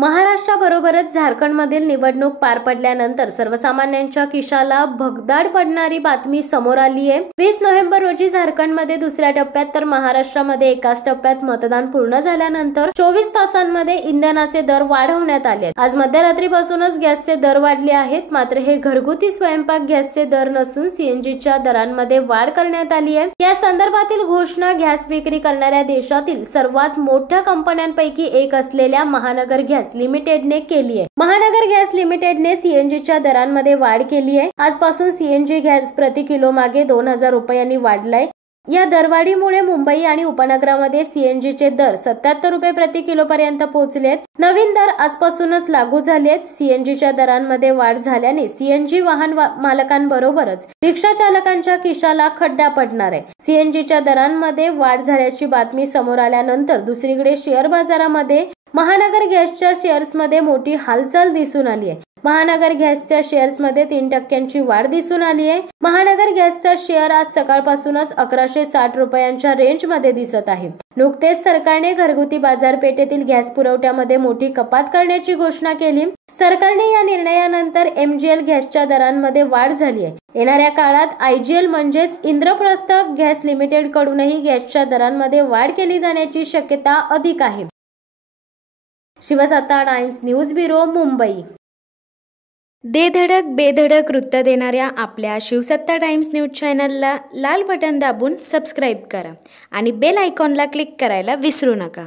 महाराष्ट्राबरोबरच झारखंडमधील निवडणूक पार पडल्यानंतर सर्वसामान्यांच्या खिशाला भगदाड पडणारी बातमी समोर आली आहे। 20 नोव्हेंबर रोजी झारखंडमध्ये दुसऱ्या टप्प्यात तर महाराष्ट्रामध्ये एकाच टप्प्यात मतदान पूर्ण झाल्यानंतर 24 तासांमध्ये इंधनाचे दर वाढवण्यात आले। आज मध्यरात्रीपासूनच गॅसचे दर वाढले आहेत। मात्र हे घरगुती स्वयंपाक गॅसचे दर नसून सीएनजीच्या दरांमध्ये वाढ करण्यात आली आहे। या संदर्भातील घोषणा गॅस विक्री करणाऱ्या देशातील सर्वात मोठ्या कंपन्यांपैकी एक असलेल्या महानगर गॅस लिमिटेडने केली आहे। महानगर गॅस लिमिटेडने सीएनजीच्या दरांमध्ये वाढ केली आहे। आजपासून सीएनजी गॅस प्रति किलो मागे 2000 रुपयांनी वाढलाय। या दरवाढीमुळे मुंबई आणि उपनगरामध्ये सीएनजीचे दर 77 रुपये प्रति किलो पर्यंत पोहोचलेत। नवीन दर आजपासूनच लागू झालेत। सीएनजीच्या दरांमध्ये वाढ झाल्याने सीएनजी वाहन मालकांबरोबरच रिक्षा चालकांच्या खिशाला खड्डा पडणार आहे। सीएनजीच्या दरांमध्ये वाढ झाल्याची बातमी समोर आल्यानंतर दुसरीकडे शेअर बाजारामध्ये महानगर गॅसच्या शेअर्समध्ये मोठी हालचाल दिसून आली आहे। महानगर गॅसच्या शेअर्समध्ये 3% वाढ दिसून आली आहे। महानगर गॅसचा शेअर आज सकाळपासूनच 1160 रुपयांच्या रेंजमध्ये दिसत आहे। नुकतेच सरकारने घरगुती बाजारपेठेतील गॅस पुरवठ्यामध्ये मोठी कपात करण्याची घोषणा केली। सरकारने या निर्णयानंतर एमजीएल गॅसच्या दरांमध्ये वाढ झाली आहे। येणाऱ्या काळात आयजीएल म्हणजेच इंद्रप्रस्थ गॅस लिमिटेड कडूनही गॅसच्या दरांमध्ये वाढ केली जाण्याची शक्यता अधिक आहे। शिवसत्ता टाइम्स न्यूज ब्युरो, मुंबई। दे धडक बेधडक वृत्त देणाऱ्या आपल्या शिवसत्ता टाइम्स न्यूज चॅनलला लाल बटन दाबून सबस्क्राईब करा आणि बेल आयकॉनला क्लिक करायला विसरू नका।